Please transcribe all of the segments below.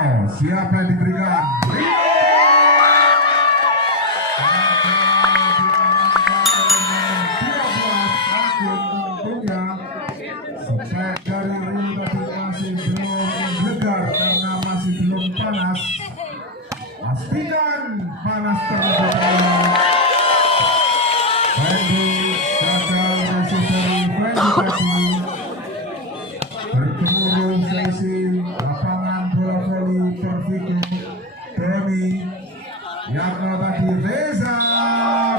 Warno, siapa yang diberikan? Dari ring tadi masih belum menggelegar karena masih belum panas. Pastikan panas terlebih dahulu. Fendi gagal resip dari Fendi tadi. Bergemuruh sesi lapangan bola voli Pervigo Doni. Yakno tadi Reza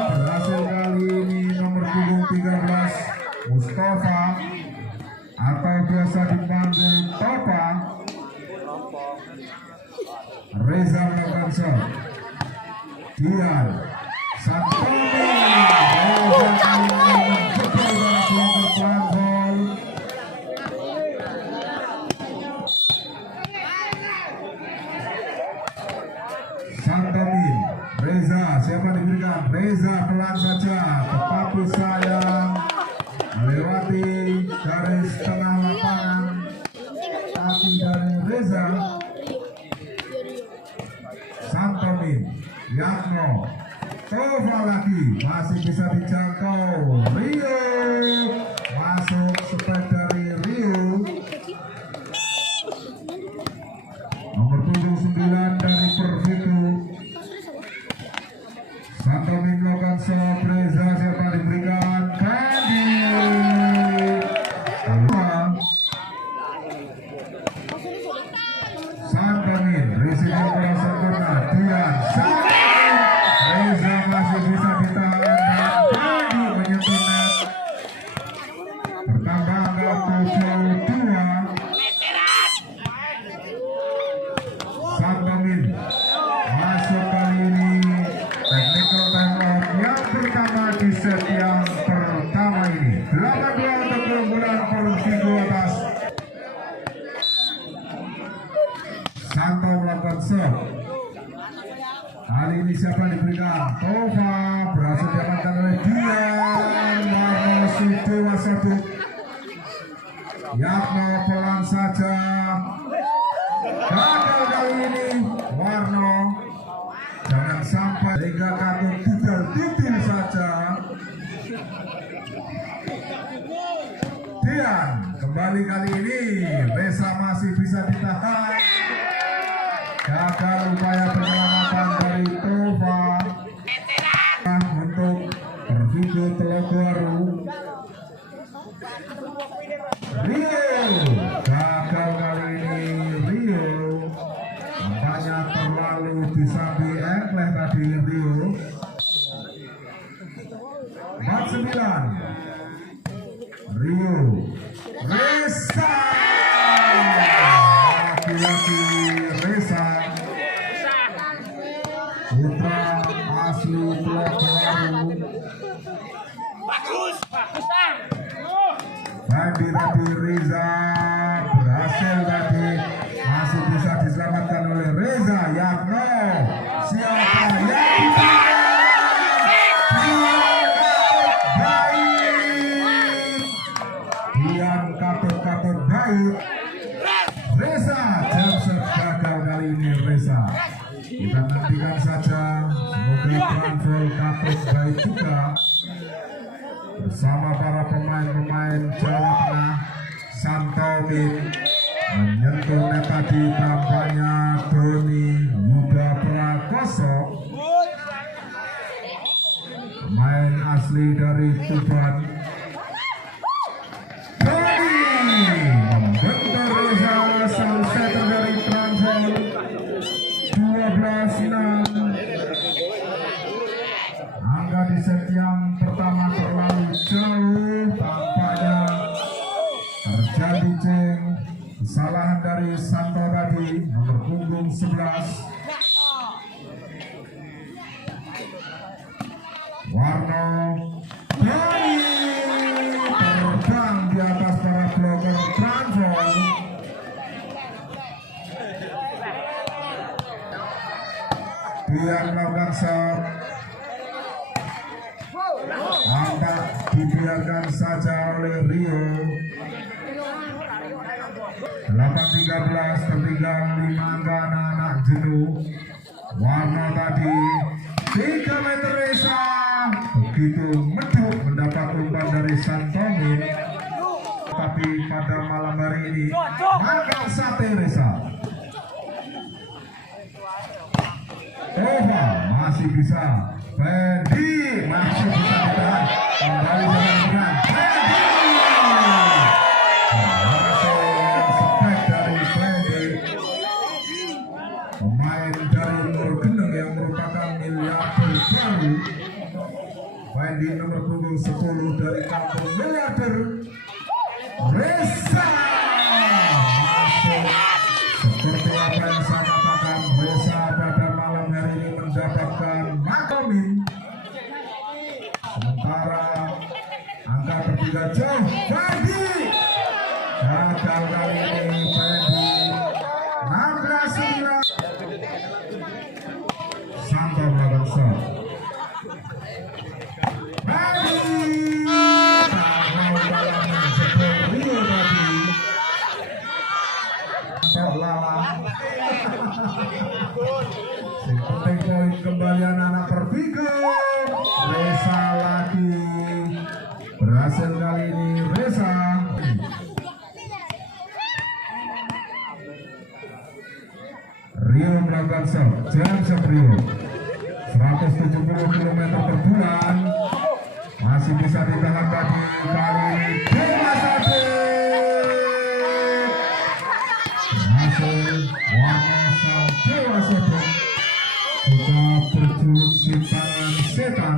berhasil kali ini nomor punggung 13 Mustafa atau biasa dipanggil Topa. Reza melakukan shot. Dian Santoni Santomin, Reza, siapa diberikan? Reza pelan saja, tetapi sayang melewati garis tengah lapangan. Kaki dari Reza. Santomin, Yakno, Tova lagi, masih bisa dijangkau. Rio, masuk sepeda dari Rio. Nomor punggung 9 dari Pervigo. Santomin melakukan shot. Reza, siapa diberikan? Kandi. Santomin, receiving bola sempurna. Dian, Santomin. Reza masih bisa ditahan dan Kandi menyentuh net. Bertambah angka 7-2. Santomin masuk kali ini technical timeout yang pertama di set yang pertama ini. 8-2 untuk keunggulan Pervigo atas. Santo melakukan shot. Kali ini siapa diberikan? Tova berhasil diamankan oleh Dian. Warno Sudewa satu. Yakno pelan saja. Gagal kali ini Warno. Jangan sampai sehingga kartu titil saja. Dian kembali kali ini. Reza masih bisa ditahan. Gagal upaya penyelamatan dari Tova untuk Pervigo Telogoru. Rio gagal kali ini. Rio nampaknya terlalu disambi engkleh tadi Rio. 49 Rio Reza, lagi-lagi Reza putra asli Telogoru. Fendi tadi Reza berhasil tadi, masih bisa diselamatkan oleh Reza. Yakno, siapa yang Dian katut baik. Reza jump gagal kali ini Reza. Kita nantikan saja, semoga transfer katut baik juga bersama para pemain-pemain Jawa Tengah. Santomin menyentuh net tadi, tampaknya Doni Yuda Prakoso, pemain asli dari Tuban. Doni membentur Reza, sang setter dari transfer 12-6. Angka di set yang pertama terlalu jauh, tampaknya terjadi kesalahan dari Santo tadi, nomor punggung 11. Warno Doni terbang di atas para bloker transfer. Dia melakukan shot. Angka dibiarkan saja oleh Rio. 8-13 tertinggal 5 angka anak-anak jenuh. Warna tadi 3 meter Reza begitu meduk mendapat umpan dari Santomin. Tapi pada malam hari ini makan sate Reza. Ova masih bisa, Fendi masih bisa ditahan, kembali dengan Fendi. Spek dari Fendi, pemain dari Nur Geneng yang merupakan miliarder baru. Fendi nomor punggung 10 dari kampung miliarder. Reza masuk. Seperti apa yang saya katakan, Reza pada malam hari ini mendapatkan makomin. Sementara angka tertinggal jauh Fendi. Gagal kali ini Fendi. 16-9. Santo melakukan shot. Kembali anak-anak berpikir Reza lagi berhasil kali ini Reza. Rio melakukan shot, jam Rio 170 km per bulan masih bisa ditahan tadi kali ini Dewa Sate berhasil warna sang Dewa Sate juga berjuluk si tangan setan.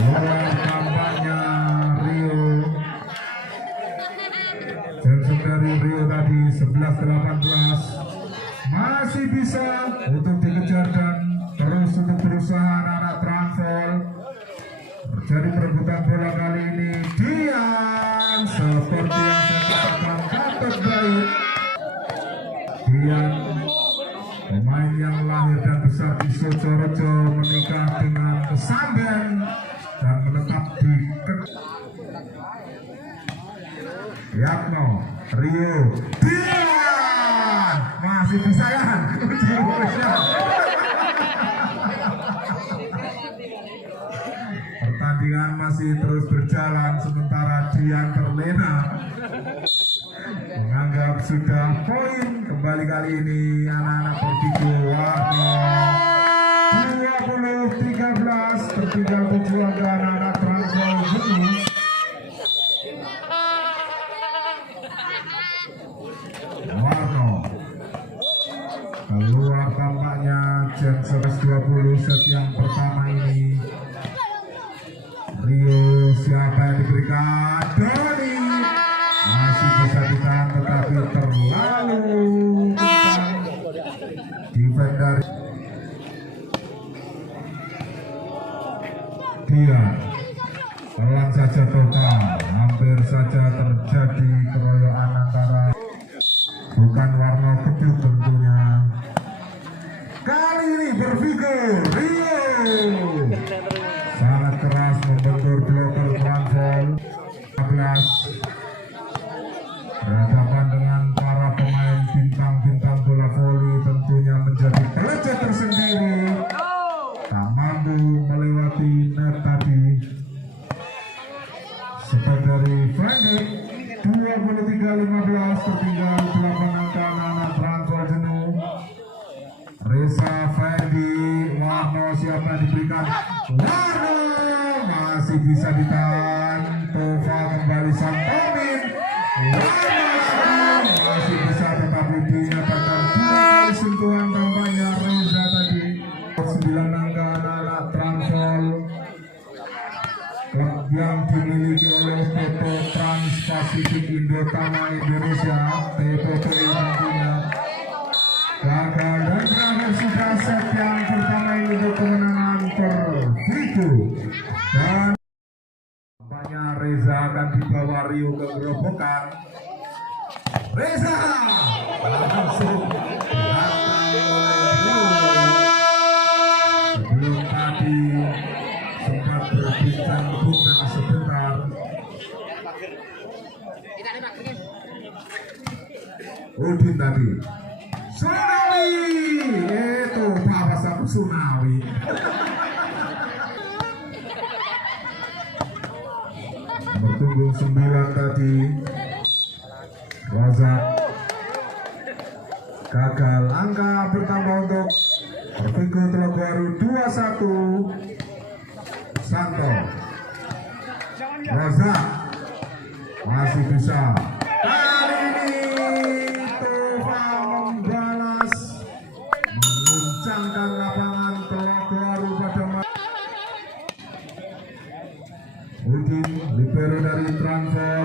Luar kampanye Rio. Jensen dari Rio tadi 11-18 masih bisa untuk dikejar dan terus untuk berusaha anak-anak Transvol. Terjadi perebutan bola kali ini Dian seperti yang saya katakan kabar baik. Dian pemain yang lahir dan besar di Sojorojo menikah dengan Kesamben dan menetap di Yatno Rio Dian masih bisa ya pertandingan masih terus berjalan sementara Dian terlena menganggap sudah poin. Kembali kali ini anak-anak bertiga warna 20-13 tertinggal 7 angka anak-anak Transvol jenuh. Warno keluar tampaknya jam 11.20 set yang pertama ini. Rio siapa yang diberikan? Doni masih bisa ditahan tetapi terlalu kencang defender dia pelan saja total, hampir saja terjadi keroyokan antara bukan warna gedung tentunya. Kali ini berpikir Rio sangat keras membentur bloker Transvol 15 berhadapan dengan para pemain bintang-bintang bola voli tentunya menjadi pelecut tersendiri, tak mampu melewati net tadi. Sepak dari Fendi 23-15 tertinggal 8 angka anak-anak Transvol jenuh. Reza Fendi Warno siapa yang diberikan? Warno masih bisa ditahan. Tova kembali Santomin. Warno masih bisa tetapi dinyatakan 2 kali sentuhan tampaknya Reza tadi. 9 angka anak-anak Transvol, klub yang dimiliki oleh Toto Trans Pasifik Indotama Indonesia TPPI tentunya. Gagal dan berakhir sudah set yang pertama ini untuk kemenangan Pervigo. Dan tampaknya Reza akan dibawa Rio ke gerobokan. Reza langsung datang oleh Rio. Sebelum tadi sempat berbincang-bincang sebentar Udin tadi Sunawi, itu bawa satu Sunawi. Bertunggung 9 tadi Razak gagal, angka bertambah untuk Pervigo Telogowaru 21. Santo Razak masih bisa. Kali ini Tova membalas, menguncangkan lapangan Telogowaru pada Udin libero dari Transfer.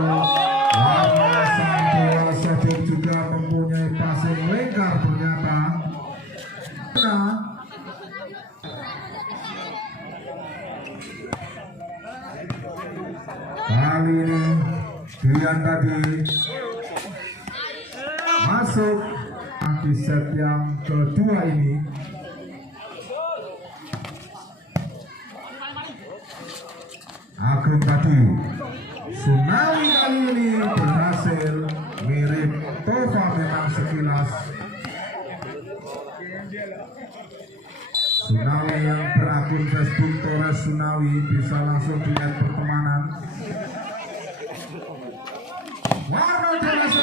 Warna Santo Sodik juga mempunyai passing lengkar ternyata. Kali ini Dian tadi masuk di set yang kedua ini. Agung tadi Sunawi kali ini berhasil, mirip Tova memang sekilas. Sunawi yang berakun Facebook Torres Sunawi bisa langsung dilihat pertemanan. Warna Torres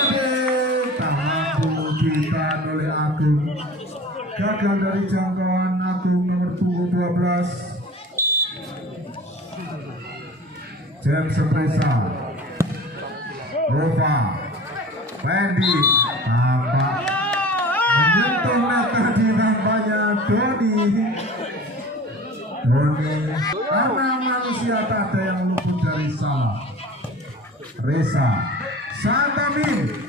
tak mampu ditahan oleh Agung. Gagal dari jangkauan Agung nomor 12. James Presa, Rova, Fendi, tampak menyentuh mata di nampaknya Doni. Karena manusia tak ada yang luput dari salah. Reza, Santamin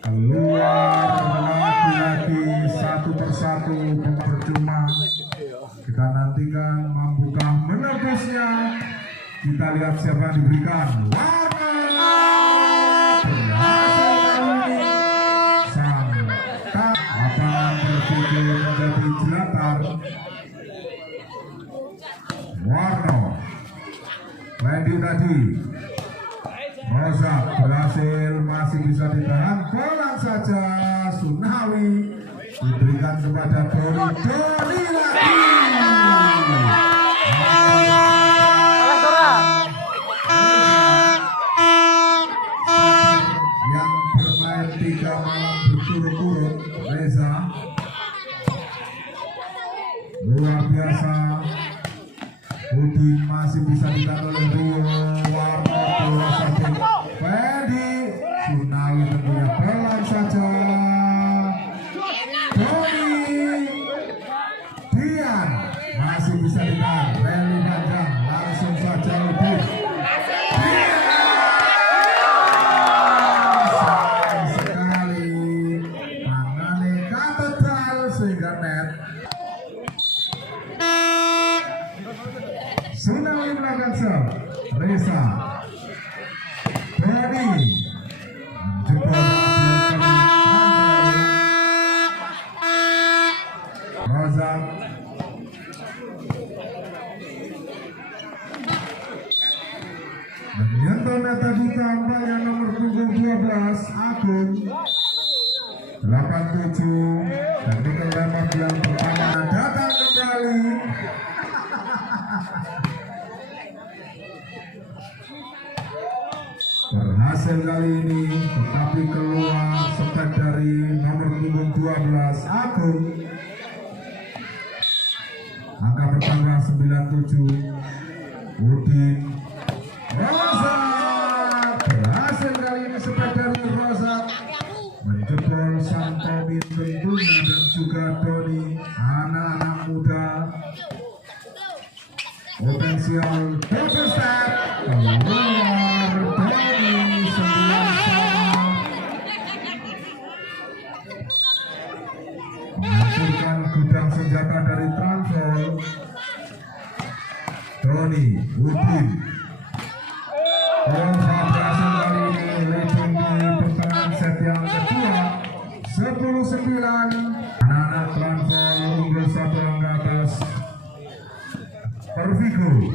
keluar lagi-lagi satu persatu percuma. Kita nantikan mampukah menebusnya. Kita lihat siapa yang diberikan. Warna berhasil kali ini. Santa lapangan berpikir menjadi jelatar. Warno Wendy tadi Rozak berhasil, masih bisa ditahan. Bola saja Sunawi diberikan kepada Doni lagi. Yang bermain 3 malam berturut-turut, Reza luar biasa. Udin masih bisa ditahan oleh Rio. Warno bola saja Fendi. Sunawi tentunya pelan saja. Doni Dian masih bisa ditahan. Rally panjang langsung saja Udin. Sayang sekali tangannya katedral sehingga net. Sunawi melakukan serve. Reza Doni menjebol Rozak menyentuh mata di tambah yang nomor punggung 12 Agung 87. Dan tinggal lempar yang pertama datang kembali. Berhasil kali ini, tetapi keluar sepet dari nomor punggung 12 Agung. Angka bertambah 97. Udin Rozak berhasil kali ini, sepet dari Rozak menjebol Santomin tentunya, dan juga Doni. Anak-anak muda potensial double step keluar Doni 9 menghancurkan gudang senjata dari Transfer. Doni Udin berhasil kali ini leading di pertengahan set yang kedua 10-9. Anak-anak Transfer unggul 1 angka atas Pervigo.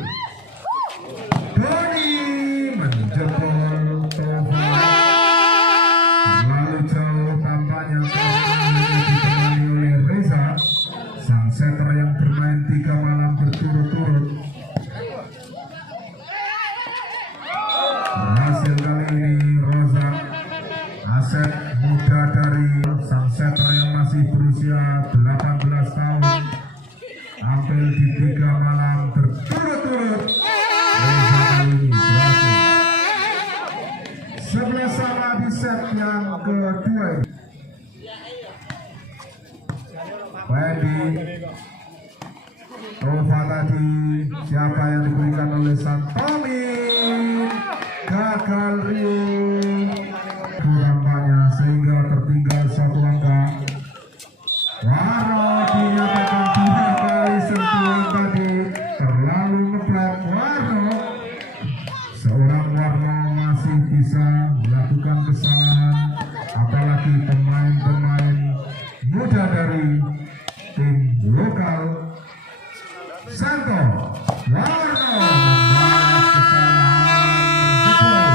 kedua ini. Wendy Rova tadi, siapa yang diberikan oleh Santomin, gagal Rio nampaknya sehingga tertinggal satu angka. Warno dinyatakan 3 kali sentuhan tadi terlalu ngeplek. Warno, seorang Warno masih bisa melakukan kesalahan, apalagi pemain-pemain muda dari tim lokal. Santo Warno membalas kesalahan betul,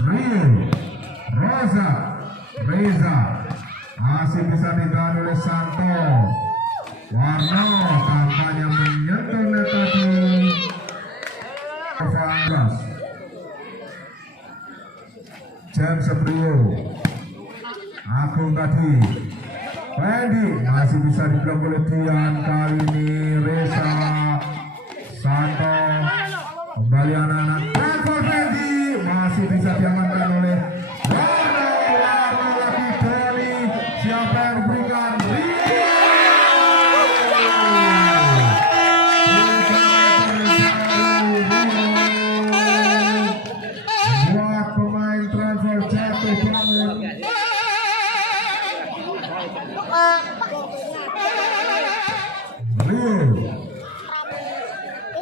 Rio Reza masih bisa ditahan oleh Santo. Warno tampaknya menyentuh net tadi. James Rio Agung tadi, Wendy masih bisa diblok oleh Dian. Kali ini Reza Santo kembali anak-anak transfer. Wendy masih bisa diamankan oleh Warno lagi dari siapa yang diberikan buat pemain transfer jatuh bangun.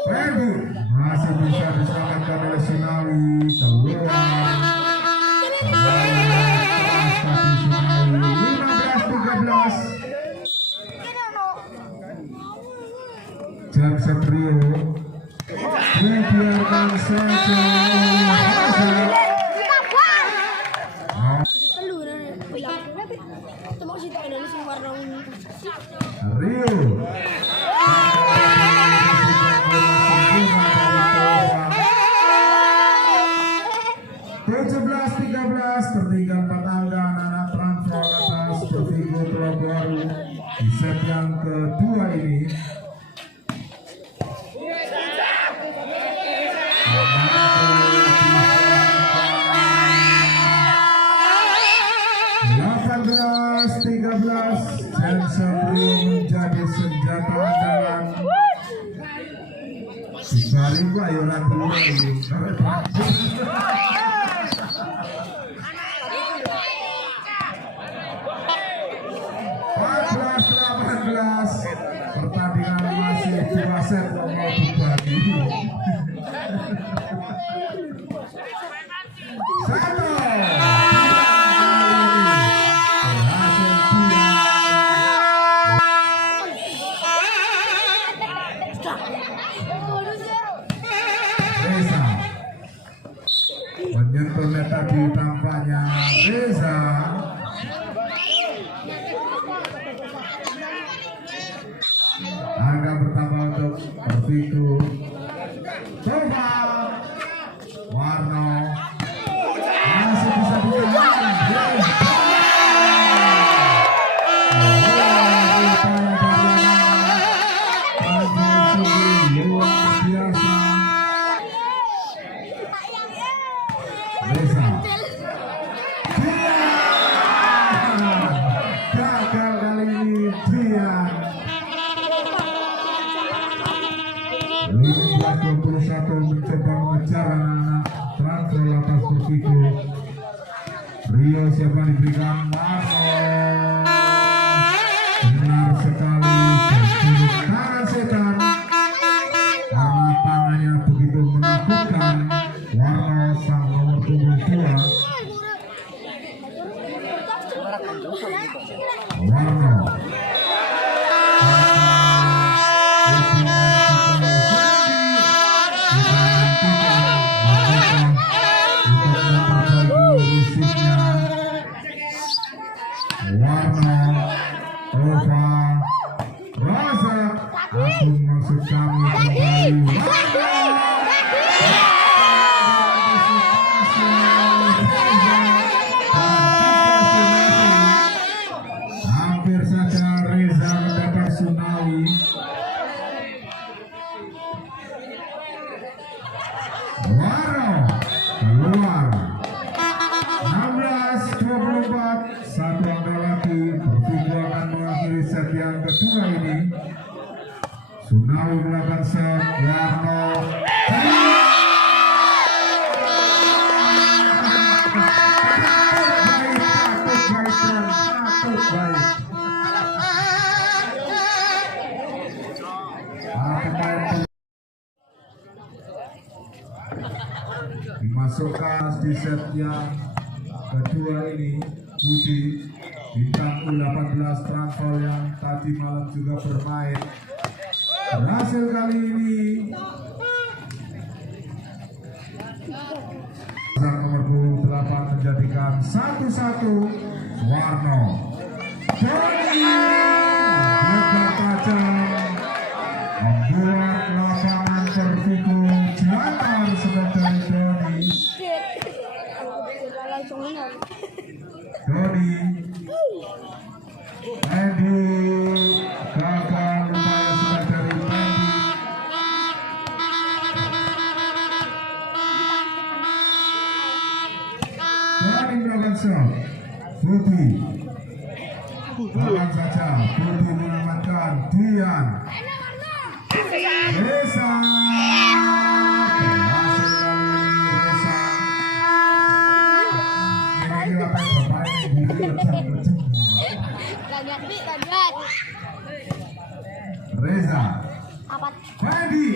Wendy masih bisa diselamatkan oleh Sinawi, keluar. Sinawi 15-13. James Rio dibiarkan saja. Rio 17-13, tertinggal 4 angka. Anak transfer atas Persigo Pulau Baru di set yang kedua ini. Jansabri menjadi senjata andalan. Disaring bayoran dulu ini. 14-18, pertandingan masih 2 set mau dibagi. Satu. Reza menyentuh net tadi, tampaknya Reza angka pertama untuk Persigo. Coba Warno masih bisa ditahan. Luar biasa. Reza gagal kali ini. Dian 15-21 mencoba mengejar anak-anak transfer atas Persigo. Rio siapa diberikan Warno, benar sekali berjurus tangan setan karena tangannya begitu menakutkan. Warno sang nomor punggung 2. Warno Warno Rova Rasa Agung maksud kami kembali. Hampir saja Reza mendapat tsunami. lagi. Pervigo akan mengakhiri set yang kedua ini. Sunawi melakukan set. Warno. Dimasukkan di set yang kedua ini Budi bintang U18 transfer yang tadi malam juga bermain, berhasil kali ini nomor 28 menjadikan 1-1. Warno Doni agak tajam membuat lapangan Pervigo jatuh sebagai Doni. Doni Andy gagal upaya sudah dari Andy. Doni melakukan shot. Budi lawan saja. Budi mengamankan Dian. Reza berhasil kali ini. Reza ini apa yang bermain Reza Fandi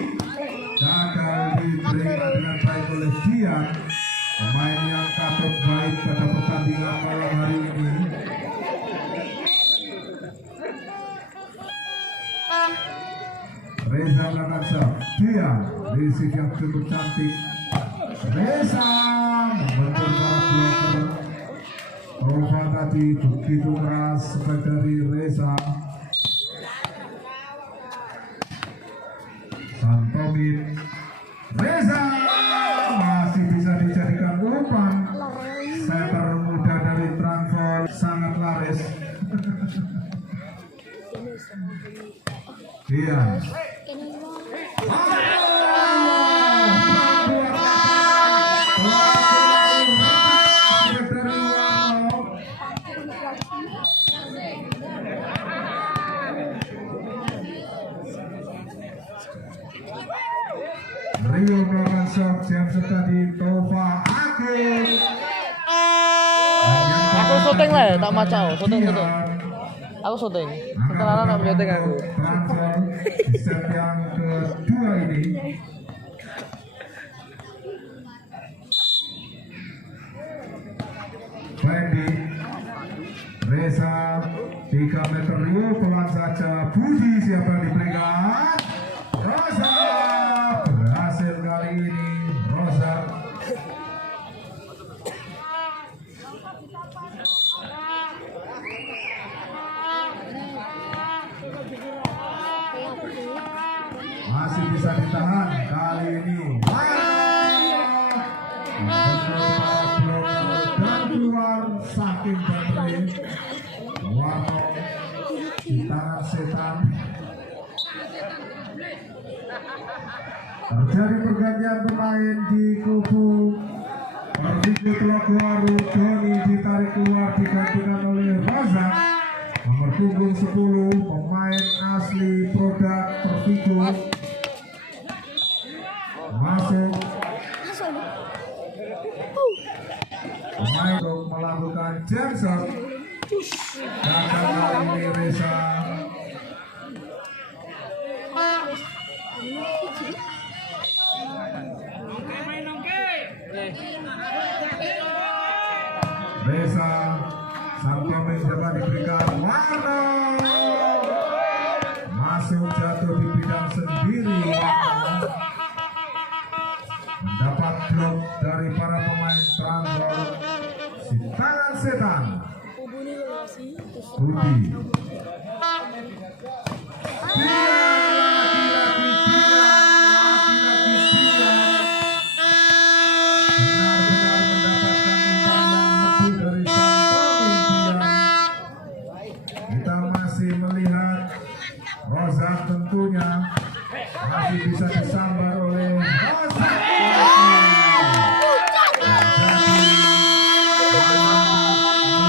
gagal diterima dengan baik oleh Dian, pemain yang katut baik pada pertandingan malam hari ini. Reza melakukan shot. Dian receive yang cukup cantik. Reza membentur para blocker. Rova tadi begitu keras sebagai dari Reza. Santomin Reza masih bisa dijadikan umpan. Setter muda dari transfer sangat laris. Iya. Rio melakukan shot yang tadi Tova Agung. Aku syuting lah ya, tak macau, syuting. Aku syuting. Setelah nak syuting aku. Transfer di set yang kedua ini. Fendi, Reza, 3 meter Rio pelan saja. Budi siapa yang diberikan? Rosa berhasil kali ini. Rosa masih bisa ditahan kali ini. Dan keluar saking baterai. Warno di tangan setan. Terjadi pergantian pemain di kubu Pervigo Telogowaru. Doni ditarik keluar digantikan oleh Razak. Nomor punggung 10 pemain asli produk Pervigo masuk. Pemain untuk melakukan jump shot. Gagal kali ini Reza. Reza sang pemain dapat diberikan Warno masuk jatuh di bidang sendiri. Warno mendapat blok dari para pemain transfer si tangan setan. Budi Rozak tentunya masih bisa disambar oleh Rozak.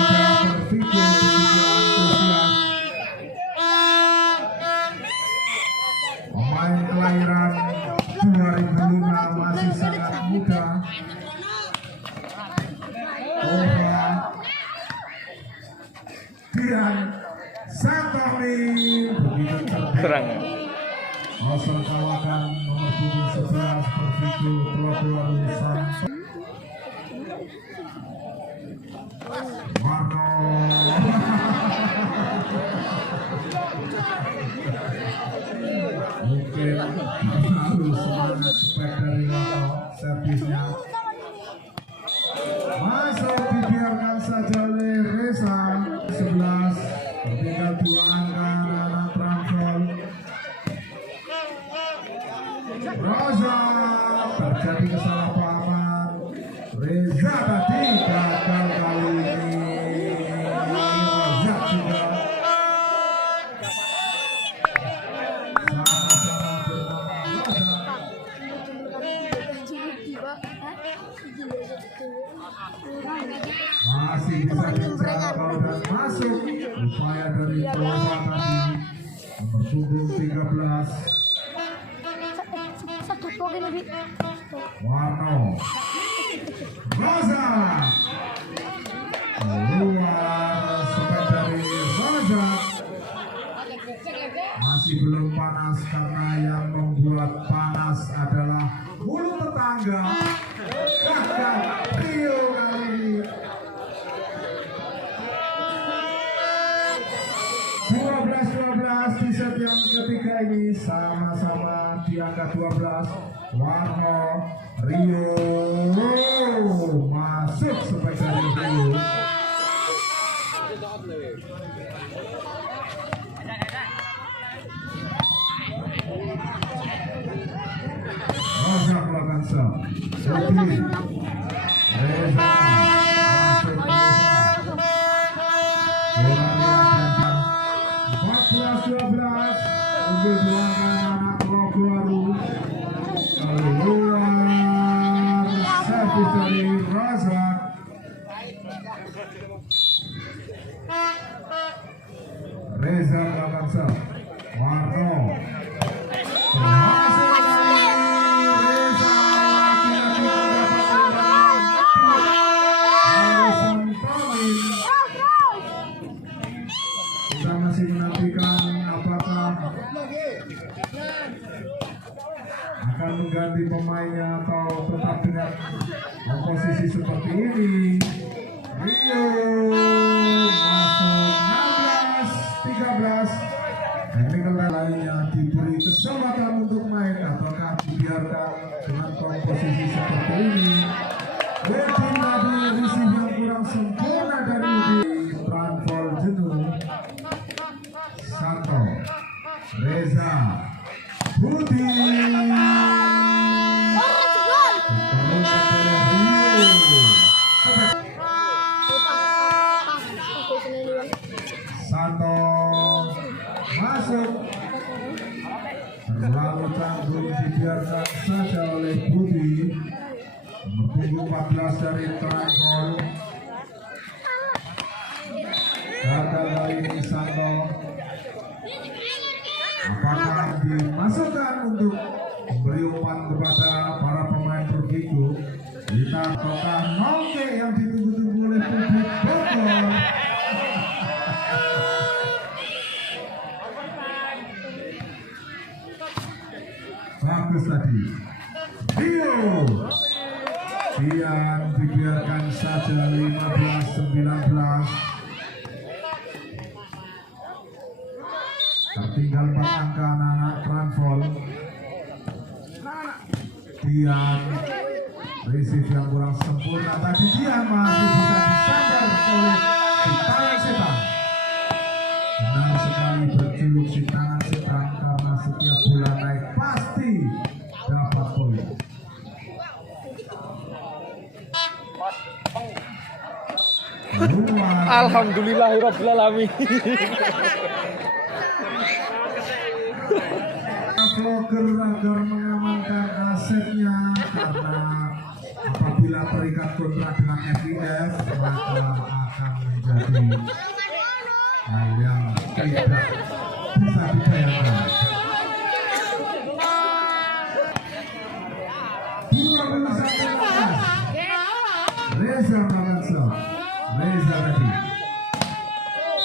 Jadi Pervigo Dian Santoni begitu Terang. Osor kawakan nomor punggung 11 Persiku Pulau Santo Marno mungkin harus semangat spek dari Marno servisnya masuk dibiarkan saja oleh Reza 11 tinggal 2 angka anak transfer Roza terjadi kesalahpahaman Reza tadi gagal kali ini Roza juga sama-sama masih bisa dijangkau dan masuk upaya dari Roza tadi nomor punggung 13 Warno Roza keluar sepeda dari Roza masih belum panas karena yang membuat panas adalah mulut tetangga gagal Rio kali ini 12-12 di set yang ketiga ini sama-sama di angka 12 Warno Rio masuk sebagai dari Rio Roza melakukan serve Putih Reza masuk Reza 14-12 unggul 2 anak logo baru keluar servis dari Roza Reza melakukan serve Warno berhasil Reza kita masih menantikan apakah akan mengganti pemainnya atau tetap dengan posisi seperti ini. Rio masuk 16-13. Technical lainnya diberi kesempatan untuk main ataukah dibiarkan dengan komposisi seperti ini. Waiting tadi receive yang kurang sempurna dari Transfer jenuh Santo Reza Putih Santo masuk terlalu tanggung dibiarkan saja oleh Budi nomor punggung 14 dari Transfer gagal kali ini Santo apakah dimasukkan untuk memberi umpan kepada para pemain Persiku kita apakah nongke yang ditunggu-tunggu oleh publik Bogor bagus tadi Rio Dian dibiarkan saja 15-19 tertinggal 4 angka anak Transfer Dian receive yang kurang sempurna tadi Dian masih bisa disandar oleh si tangan setan benar sekali berjuluk si tangan setan karena setiap bola naik pasti dapat poin Alhamdulillahirrabbilalamin. Vlogger agar mengamankan asetnya karena apabila terikat kontrak dengan FIF maka akan menjadi hal yang tidak bisa dibayangkan. 21-15 Reza Mamansa Reza tadi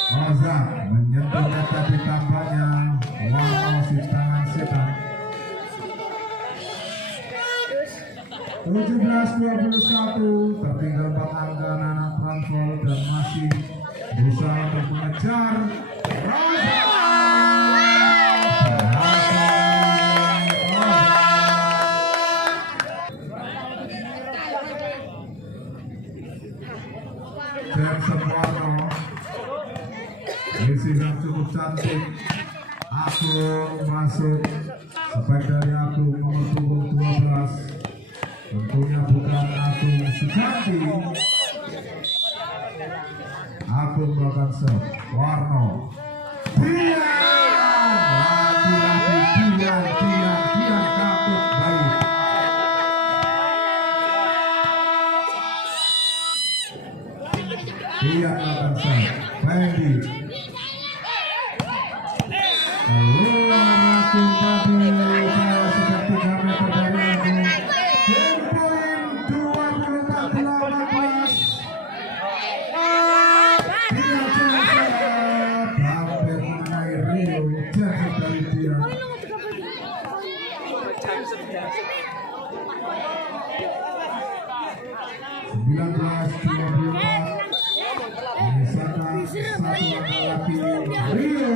Ozak menyentuhnya tapi tampaknya Warno si tangan setan. 17-21 tertinggal 4 angka anak transfer dan masih berusaha untuk mengejar Jackson Warno. Isi yang cukup cantik. Agung masuk. Spek dari Agung nomor punggung 12. Tentunya bukan Agung Suganti. Agung melakukan serve. Warno. Lagi-lagi Dian Katut baik. Dian melakukan serve. Fendi. Keluar Agung tadi. Sudah 3 meter dari Agung. Poin 24-18. Dia cepat hampir mengenai Rio. Jatuh dari dia. 19-24. Menyisakan satu angka lagi Rio.